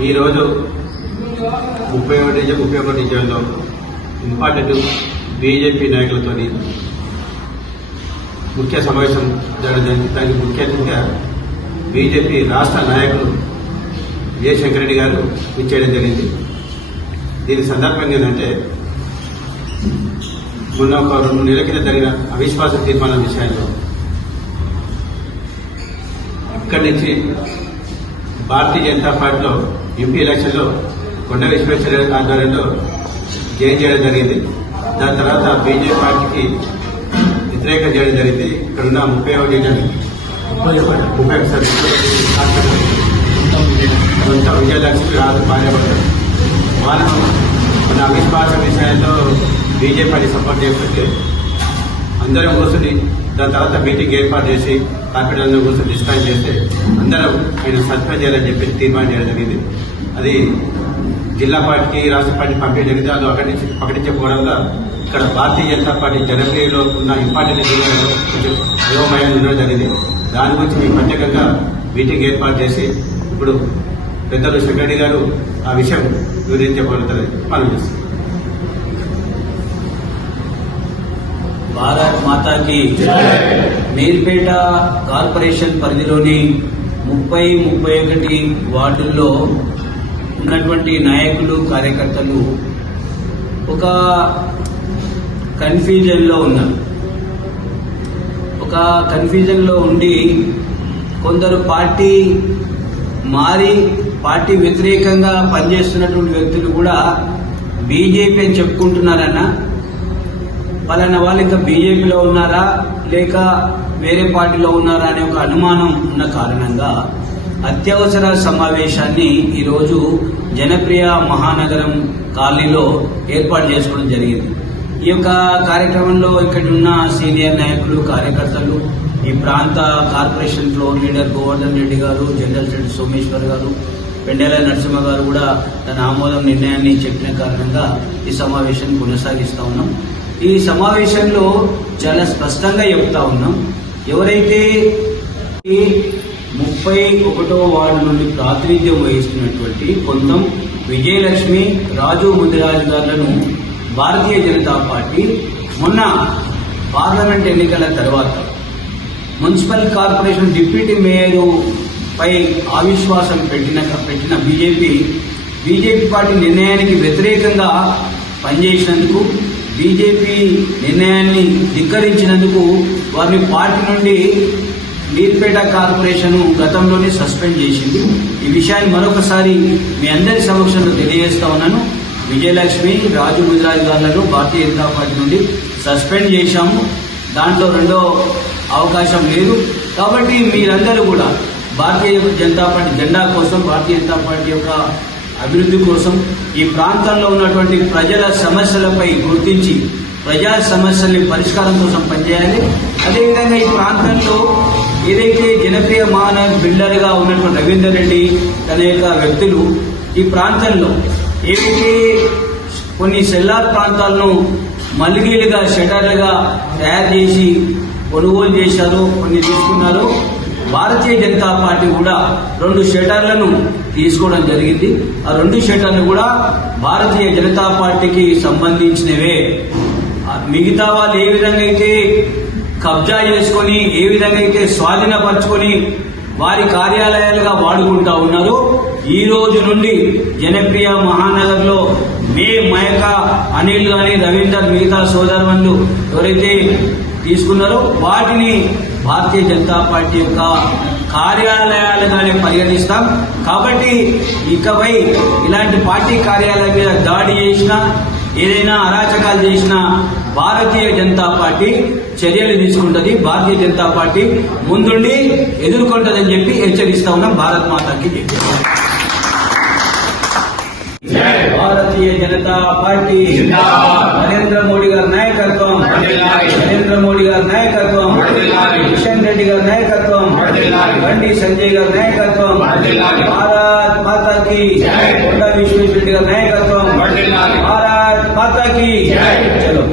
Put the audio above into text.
ఈరోజు ముప్పై ఒకటి ముప్పై ఒకటి జోన్లో ఇంపార్టెంట్ బీజేపీ నాయకులతో ముఖ్య సమావేశం జరగడం దానికి ముఖ్యంగా బీజేపీ రాష్ట్ర నాయకులు ఏ శంకరెడ్డి గారు ఇచ్చేయడం జరిగింది. దీని సందర్భంగా ఏంటంటే మొన్న ఒక రెండు నెలల కింద జరిగిన అవిశ్వాస తీర్మానం విషయంలో ఇక్కడి నుంచి భారతీయ జనతా పార్టీలో ఎంపీ ఎలక్షన్లో కొండ విశ్వేశ్వర ఆధ్వర్యంలో జయం చేయడం జరిగింది. దాని తర్వాత బీజేపీ పార్టీకి వ్యతిరేకం చేయడం జరిగింది. ఇక్కడ ఉన్న ముప్పై ఒకటి. ముప్పై ఒకటి సార్. సొంత విజయలక్ష్మి రాజు భార్యపడ్డారు వాళ్ళు మన అవిశ్వాస విషయాల్లో బీజేపీ సపోర్ట్ చేయకపోతే అందరం కూర్చొని దాని తర్వాత మీటింగ్ ఏర్పాటు చేసి కార్పొరేటర్లను కూర్చొని డిస్కస్ చేస్తే అందరం ఆయన సస్పెండ్ చేయాలని చెప్పి తీర్మానం చేయడం జరిగింది. అది జిల్లా పార్టీకి రాష్ట్ర పార్టీ పంపిణీ జరిగింది. అది అక్కడి నుంచి ప్రకటించకపోవడం వల్ల ఇక్కడ భారతీయ జనతా పార్టీ జనప్రియలో ఉన్న ఇంపార్టెంట్ జిల్లాలో కొంచెం అయోమయం ఉండడం జరిగింది. దాని గురించి మేము ప్రత్యేకంగా మీటింగ్ ఏర్పాటు చేసి ఇప్పుడు పెద్దలు సెక్రటరీ గారు ఆ విషయం వివరించబోతారని మనం చేస్తాం. భారత్ మాతాకి మీర్పేట కార్పొరేషన్ పరిధిలోని ముప్పై ముప్పై ఒకటి వార్డుల్లో ఉన్నటువంటి నాయకులు కార్యకర్తలు ఒక కన్ఫ్యూజన్లో ఉన్నారు. ఒక కన్ఫ్యూజన్లో ఉండి కొందరు పార్టీ మారి పార్టీ వ్యతిరేకంగా పనిచేస్తున్నటువంటి వ్యక్తులు కూడా బీజేపీ అని చెప్పుకుంటున్నారన్నా పలానా వాళ్ళు ఇంకా బీజేపీలో ఉన్నారా? లేక వేరే పార్టీలో ఉన్నారా అనే ఒక అనుమానం ఉన్న కారణంగా అత్యవసర సమావేశాన్ని ఈరోజు జనప్రియ మహానగరం కాలనీలో ఏర్పాటు చేసుకోవడం జరిగింది. ఈ యొక్క కార్యక్రమంలో ఇక్కడ ఉన్న సీనియర్ నాయకులు కార్యకర్తలు ఈ ప్రాంత corporation floor leader Govardhan Reddy garu general secretary Someshwar గారు పెండెల నరసింహ గారు కూడా తన ఆమోదం నిర్ణయాన్ని చెప్పిన కారణంగా ఈ సమావేశాన్ని కొనసాగిస్తా ఉన్నాం. ఈ సమావేశంలో చాలా స్పష్టంగా చెప్తా ఉన్నాం. ఎవరైతే ముప్పై ఒకటో వార్డు నుండి ప్రాతినిధ్యం వహిస్తున్నటువంటి కొంతం విజయలక్ష్మి రాజు ముదిరాజు గారులను భారతీయ జనతా పార్టీ మొన్న పార్లమెంట్ ఎన్నికల తర్వాత మున్సిపల్ కార్పొరేషన్ డిప్యూటీ మేయర్ పై అవిశ్వాసం పెట్టిన పెట్టిన బీజేపీ బీజేపీ పార్టీ నిర్ణయానికి వ్యతిరేకంగా పనిచేసినందుకు బీజేపీ నిర్ణయాన్ని ధిక్కరించినందుకు వారిని పార్టీ నుండి మీర్పేట కార్పొరేషన్ గతంలోనే సస్పెండ్ చేసింది. ఈ విషయాన్ని మరొకసారి మీ అందరి సమక్షంలో తెలియజేస్తా ఉన్నాను. విజయలక్ష్మి రాజు గుజరాత్ గారులను భారతీయ జనతా పార్టీ నుండి సస్పెండ్ చేశాము. దాంట్లో రెండో అవకాశం లేదు. కాబట్టి మీరందరూ కూడా భారతీయ జనతా పార్టీ జెండా కోసం భారతీయ జనతా పార్టీ యొక్క అభివృద్ధి కోసం ఈ ప్రాంతంలో ఉన్నటువంటి ప్రజల సమస్యలపై గుర్తించి ప్రజా సమస్యల్ని పరిష్కారం కోసం పనిచేయాలి. అదేవిధంగా ఈ ప్రాంతంలో ఏదైతే జనప్రియ మానవ బిల్డర్గా ఉన్నటువంటి రవీందర్ రెడ్డి తన యొక్క వ్యక్తులు ఈ ప్రాంతంలో ఏవైతే కొన్ని సెల్లార్ ప్రాంతాలను మల్లిగీలుగా షటర్లుగా తయారు చేసి కొనుగోలు చేశారు కొన్ని తీసుకున్నారు. భారతీయ జనతా పార్టీ కూడా రెండు షటర్లను తీసుకోవడం జరిగింది. ఆ రెండు షటర్లు కూడా భారతీయ జనతా పార్టీకి సంబంధించినవే. మిగతా వాళ్ళు ఏ విధంగా అయితే కబ్జా చేసుకొని ఏ విధంగా అయితే స్వాధీనపరచుకొని వారి కార్యాలయాలుగా వాడుకుంటా ఉన్నారు ఈ రోజు నుండి జనప్రియ మహానగర్లో మీ మే మయక అనిల్ గాని రవీందర్ మిగతా సోదరులు ఎవరైతే తీసుకున్నారో వాటిని భారతీయ జనతా పార్టీ యొక్క కార్యాలయాలుగానే పరిగణిస్తాం కాబట్టి ఇకపై ఇలాంటి పార్టీ కార్యాలయం మీద దాడి చేసినా ఏదైనా అరాచకాలు చేసినా భారతీయ జనతా పార్టీ చర్యలు తీసుకుంటది. భారతీయ జనతా పార్టీ ముందుండి ఎదుర్కొంటదని చెప్పి హెచ్చరిస్తా ఉన్నాం. భారత్ మాతాకి చెప్పి భారతీయ జనతా పార్టీ నరేంద్ర మోడీ గారి నాయకత్వం నరేంద్ర మోడీ గారి నాయకత్వం కిషన్ రెడ్డి గారి నాయకత్వం బండి సంజయ్ గారి నాయకత్వం భారత్ మాతాకి కొండ విశ్వేశ్వర రెడ్డి గారి నాయకత్వం భారత్ మాతాకి చలో